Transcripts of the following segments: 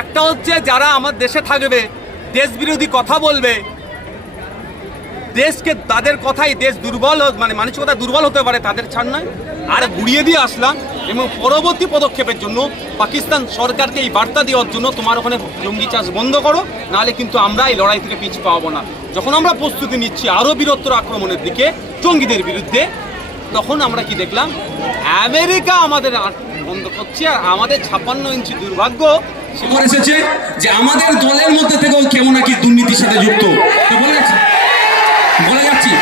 একটা হচ্ছে যারা আমার দেশে থাকবে, দেশ বিরোধী কথা বলবে, দেশকে তাদের কথাই, দেশ দুর্বল মানে মানসিকতা দুর্বল হতে পারে তাদের ছাড় নয়। আর গুড়িয়ে দিয়ে আসলাম এবং পরবর্তী পদক্ষেপের জন্য পাকিস্তান সরকারকে এই বার্তা দেওয়ার জন্য তোমার ওখানে জঙ্গি চাষ বন্ধ করো, নাহলে কিন্তু আমরা এই লড়াই থেকে পিছু পাবো না। যখন আমরা প্রস্তুতি নিচ্ছি আরও বীরত্বর আক্রমণের দিকে জঙ্গিদের বিরুদ্ধে, তখন আমরা কি দেখলাম, আমেরিকা আমাদের বন্ধ করছে, আর আমাদের ছাপ্পান্ন ইঞ্চি দুর্ভাগ্য খবর এসেছে যে আমাদের দলের মধ্যে থেকেও কেমন নাকি দুর্নীতির সাথে যুক্ত। বলে যাচ্ছি। বলে যাচ্ছি।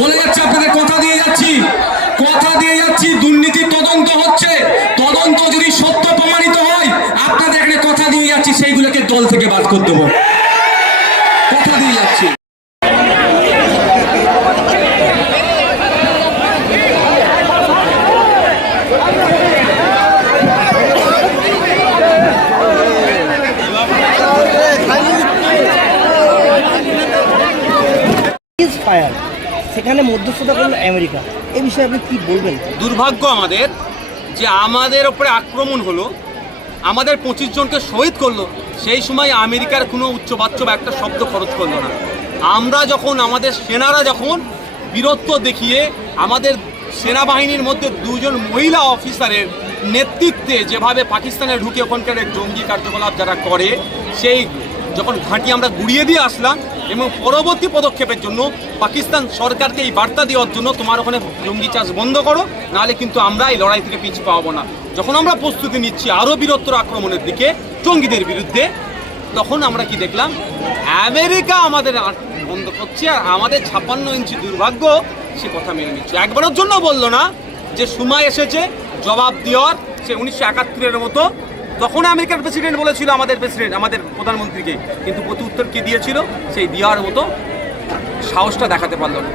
বলে যাচ্ছি, আপনাদের কথা দিয়ে যাচ্ছি। কথা দিয়ে যাচ্ছি, দুর্নীতির তদন্ত হচ্ছে। তদন্ত যদি সত্য প্রমাণিত হয়, আপনাদের এখানে কথা দিয়ে যাচ্ছি, সেইগুলোকে দল থেকে বাদ করে দেবো কথা দিয়ে যাচ্ছি ইজ ফায়ার সেখানে মধ্যস্থতা করল আমেরিকা। এই বিষয়ে আপনি কি বলবেন? দুর্ভাগ্য আমাদের যে আমাদের ওপরে আক্রমণ হলো, আমাদের পঁচিশ জনকে শহীদ করল, সেই সময় আমেরিকার কোনো উচ্চবাচ্য বা একটা শব্দ খরচ করল না। আমরা যখন, আমাদের সেনারা যখন বীরত্ব দেখিয়ে আমাদের সেনাবাহিনীর মধ্যে দুজন মহিলা অফিসারের নেতৃত্বে যেভাবে পাকিস্তানে ঢুকে ওখানকার জঙ্গি কার্যকলাপ যারা করে, সেই যখন ঘাঁটি আমরা গুড়িয়ে দিয়ে আসলাম এবং পরবর্তী পদক্ষেপের জন্য পাকিস্তান সরকারকে এই বার্তা দেওয়ার জন্য তোমার ওখানে জঙ্গি চাষ বন্ধ করো, নাহলে কিন্তু আমরা এই লড়াই থেকে পিছু পাবো না। যখন আমরা প্রস্তুতি নিচ্ছি আরও বীরত্বর আক্রমণের দিকে জঙ্গিদের বিরুদ্ধে, তখন আমরা কি দেখলাম, আমেরিকা আমাদের বন্ধ করছে আর আমাদের ছাপ্পান্ন ইঞ্চি দুর্ভাগ্য সে কথা মেনে নিচ্ছে। একবারের জন্য বলল না যে সময় এসেছে, জবাব দেওয়ার, সে উনিশশো একাত্তরের মতো তখন আমেরিকার প্রেসিডেন্ট বলেছিল আমাদের প্রেসিডেন্ট আমাদের প্রধানমন্ত্রীকে। কিন্তু প্রতি উত্তর কে দিয়েছিল? সেই দেওয়ার মতো সাহসটা দেখাতে পারল না।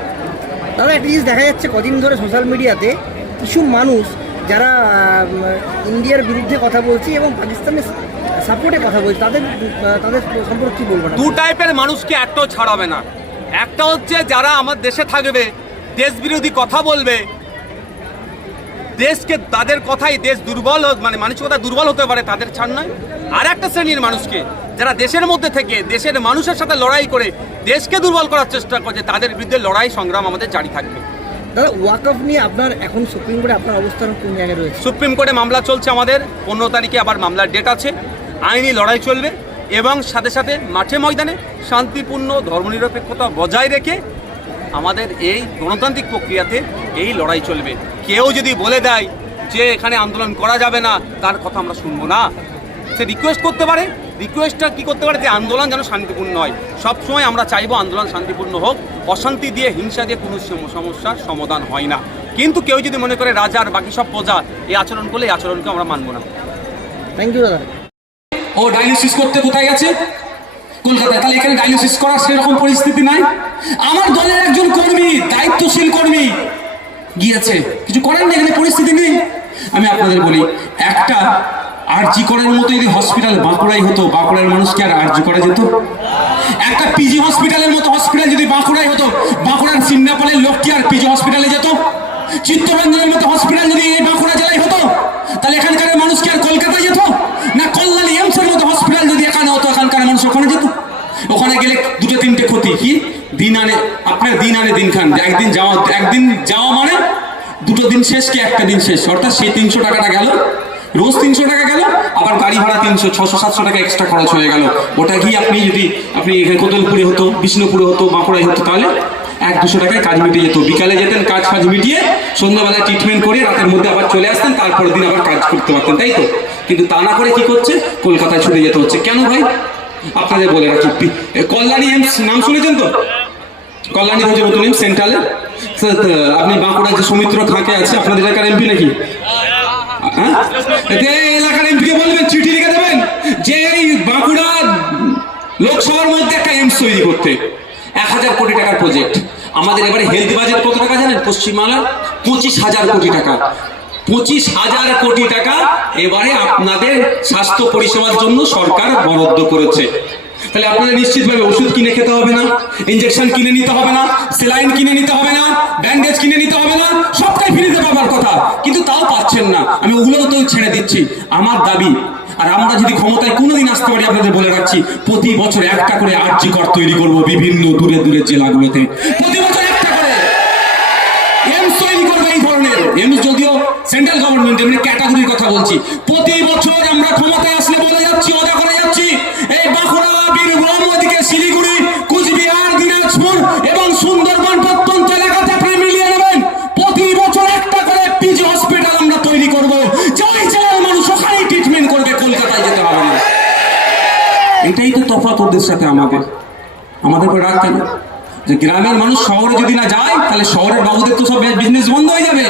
দাদা একটা জিনিস দেখা যাচ্ছে কদিন ধরে সোশ্যাল মিডিয়াতে কিছু মানুষ যারা ইন্ডিয়ার বিরুদ্ধে কথা বলছে এবং পাকিস্তানের সাপোর্টে কথা বলছে তাদের তাদের সম্পর্কে কী বলব দু টাইপের মানুষকে একটাও ছাড়াবে না। একটা হচ্ছে যারা আমার দেশে থাকবে দেশ বিরোধী কথা বলবে দেশকে তাদের কথাই দেশ দুর্বল মানে মানসিকতা দুর্বল হতে পারে তাদের ছাড় নয়। আর একটা শ্রেণির মানুষকে যারা দেশের মধ্যে থেকে দেশের মানুষের সাথে লড়াই করে দেশকে দুর্বল করার চেষ্টা করছে তাদের বিরুদ্ধে লড়াই সংগ্রাম আমাদের জারি থাকবে। দাদা ওয়াকফ নিয়ে আপনার এখন সুপ্রিম কোর্টে আপনার অবস্থান কোন জায়গায় রয়েছে? সুপ্রিম কোর্টে মামলা চলছে আমাদের পনেরো তারিখে আবার মামলার ডেট আছে। আইনি লড়াই চলবে এবং সাথে সাথে মাঠে ময়দানে শান্তিপূর্ণ ধর্মনিরপেক্ষতা বজায় রেখে আমাদের এই গণতান্ত্রিক প্রক্রিয়াতে এই লড়াই চলবে। কেউ যদি বলে দেয় যে এখানে আন্দোলন করা যাবে না তার কথা আমরা শুনব না। সে রিকোয়েস্ট করতে পারে। রিকোয়েস্টটা কি করতে পারে? যে আন্দোলন যেন শান্তিপূর্ণ হয়। সবসময় আমরা চাইব আন্দোলন শান্তিপূর্ণ হোক। অশান্তি দিয়ে হিংসা দিয়ে কোনো সমস্যার সমাধান হয় না। কিন্তু কেউ যদি মনে করে রাজার বাকি সব প্রজা এই আচরণ করলে এই আচরণকে আমরা মানবো না। থ্যাংক ইউ দাদা। ও ডায়ালিসিস করতে কোথায় গেছে? কলকাতায়। তাহলে এখানে ডায়ালিসিস করার সেরকম পরিস্থিতি নাই? আমার দলের একজন কর্মী দায়িত্বশীল কর্মী। গিয়েছে। কিছু করেন না এখানে পরিস্থিতি নেই। আমি আপনাদের বলি, একটা আরজি করার মতো যদি হসপিটাল বাঁকুড়াই হতো, বাঁকুড়ার মানুষকে আর আরজি করা যেত? একটা পিজি হসপিটালের মতো হসপিটাল যদি বাঁকুড়াই হতো, বাঁকুড়ার সিন্নাপালের লোক কি আর পিজি হসপিটালে যেত? চিত্তরঞ্জনের মতো হসপিটাল যদি এই বাঁকুড়া জেলায় হতো, তাহলে এখানকার মানুষ কি আর কলকাতায় যেত? না কল্যাণী এমসের মতো হসপিটাল যদি এখানে হতো, এখানকার মানুষ ওখানে যেত? ওখানে গেলে দুটো তিনটে ক্ষতি। কি? দিন আনে আপনার দিন আনে দিন খান একদিন যাওয়া একদিন যাওয়া মানে দুটো দিন শেষ কি একটা দিন শেষ? অর্থাৎ সেই তিনশো টাকাটা গেল, রোজ তিনশো টাকা গেল, আবার গাড়ি ভাড়া তিনশো, ছশো, সাতশো টাকা এক্সট্রা খরচ হয়ে গেল। ওটা গিয়ে আপনি যদি, আপনি এখানে কোদলপুরে হতো, বিষ্ণুপুরে হতো, বাঁকুড়ায় হতো, তাহলে এক দুশো টাকায় কাজ মিটিয়ে যেত। বিকালে যেতেন, কাজ ফাজ মিটিয়ে সন্ধ্যাবেলায় ট্রিটমেন্ট করে রাতের মধ্যে আবার চলে আসতেন, তারপরের দিন আবার কাজ করতে পারতেন, তাই তো? কিন্তু তা না করে কি করছে? কলকাতায় ছুটে যেতে হচ্ছে। কেন ভাই? আপনাদের বলে রাখি কল্যাণী এমস, নাম শুনেছেন তো? কল্যাণী নতুন এমস সেন্ট্রালে আপনি বাঁকুড়ার যে সৌমিত্র খাঁকে আছে, আপনাদের এলাকার এমপি নাকি? হ্যাঁ? এলাকার এমপিকে বলবেন, চিঠি লিখে দেবেন, যে এই বাঁকুড়া লোকসভার মধ্যে একটা এমস তৈরি করতে। এক হাজার কোটি টাকার প্রজেক্ট আমাদের এবারে হেলথ বাজেট কত টাকা জানেন? পশ্চিমবাংলার পঁচিশ হাজার কোটি টাকা। পঁচিশ হাজার কোটি টাকা এবারে আপনাদের স্বাস্থ্য পরিষেবার জন্য সরকার বরাদ্দ করেছে। তাহলে আপনাদের নিশ্চিতভাবে ওষুধ কিনে খেতে হবে না ইঞ্জেকশন কিনে নিতে হবে না সেলাইন কিনে নিতে হবে না ব্যান্ডেজ কিনে নিতে হবে না সবটাই ফ্রিতে পাবার কথা। কিন্তু তাও পাচ্ছেন না। আমি ওগুলো তো ছেড়ে দিচ্ছি। আমার দাবি, আর আমরা যদি ক্ষমতায় কোনোদিন আসতে পারি আপনাদের বলে রাখছি, প্রতি বছর একটা করে আর্জি কর তৈরি করব বিভিন্ন দূরে দূরে জেলাগুলোতে। প্রতি বছর একটা করে। এমস তৈরি করবে এই ধরনের। এমস যদিও সেন্ট্রাল গভর্নমেন্ট এমনি ক্যাটাগরির কথা বলছি। প্রতি বছর আমরা ক্ষমতায় আসলে বলে যাচ্ছি অদা করে যাচ্ছি। তফাৎ সাথে আমাদের আমাদের উপর রাগ কেন? যে গ্রামের মানুষ শহরে যদি না যায়, তাহলে শহরের বাবুদের তো সব বিজনেস বন্ধ হয়ে যাবে।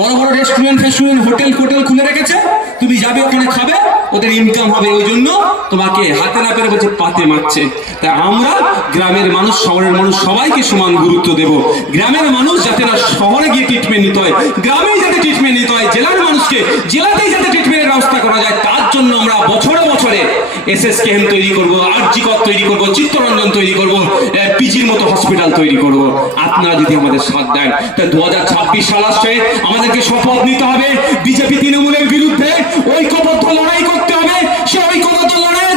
বড় বড় রেস্টুরেন্ট ফেস্টুরেন্ট হোটেল ফোটেল খুলে রেখেছে। তুমি যাবে, ওখানে খাবে, ওদের ইনকাম হবে ওই জন্য তোমাকে হাতে না পেরে বলছে পাতে মারছে। তাই আমরা গ্রামের মানুষ, শহরের মানুষ সবাইকে সমান গুরুত্ব দেব। গ্রামের মানুষ যাতে না শহরে গিয়ে ট্রিটমেন্ট নিতে হয়, গ্রামেই যাতে ট্রিটমেন্ট নিতে হয়, জেলার মানুষকে জেলাতেই যাতে ট্রিটমেন্টের ব্যবস্থা করা যায় জন্য আমরা বছরে বছরে এস এস কেএম তৈরি করব আরজিকর তৈরি করব, চিত্তরঞ্জন তৈরি করব পিজির মতো হসপিটাল তৈরি করব। আপনারা যদি আমাদের সাথ দেন, তা দু সাল আসছে, আমাদেরকে শপথ নিতে হবে। বিজেপি তৃণমূলের বিরুদ্ধে ঐক্যবদ্ধ লড়াই করতে হবে। সে ঐক্যবদ্ধ লড়াইয়ের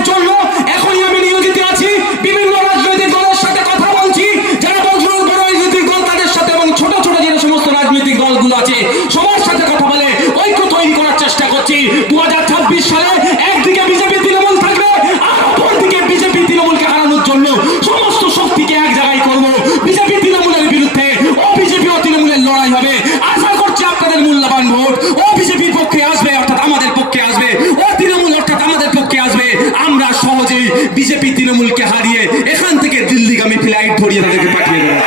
তৃণমূলকে হারিয়ে এখান থেকে দিল্লিগামী ফ্লাইট ধরিয়ে তাদেরকে পাঠিয়ে দেবো।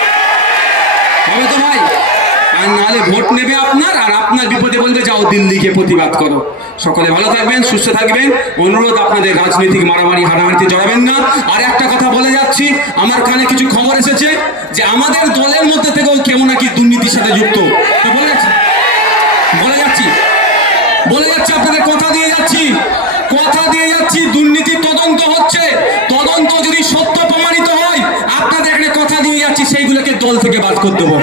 হবে তো ভাই? আর নাহলে ভোট নেবে আপনার, আর আপনার বিপদে বলবে, যাও দিল্লিকে প্রতিবাদ করো। সকলে ভালো থাকবেন, সুস্থ থাকবেন। অনুরোধ আপনাদের, রাজনৈতিক মারামারি, হানাহানিতে জড়াবেন না। আর একটা কথা বলে যাচ্ছি, আমার কানে কিছু খবর এসেছে যে আমাদের দলের মধ্যে থেকেও কেউ নাকি দুর্নীতির সাথে যুক্ত। বলে যাচ্ছি বলে যাচ্ছি বলে যাচ্ছি, আপনাদের কথা দিয়ে যাচ্ছি, কথা দিয়ে থেকে বাদ করে দেবো।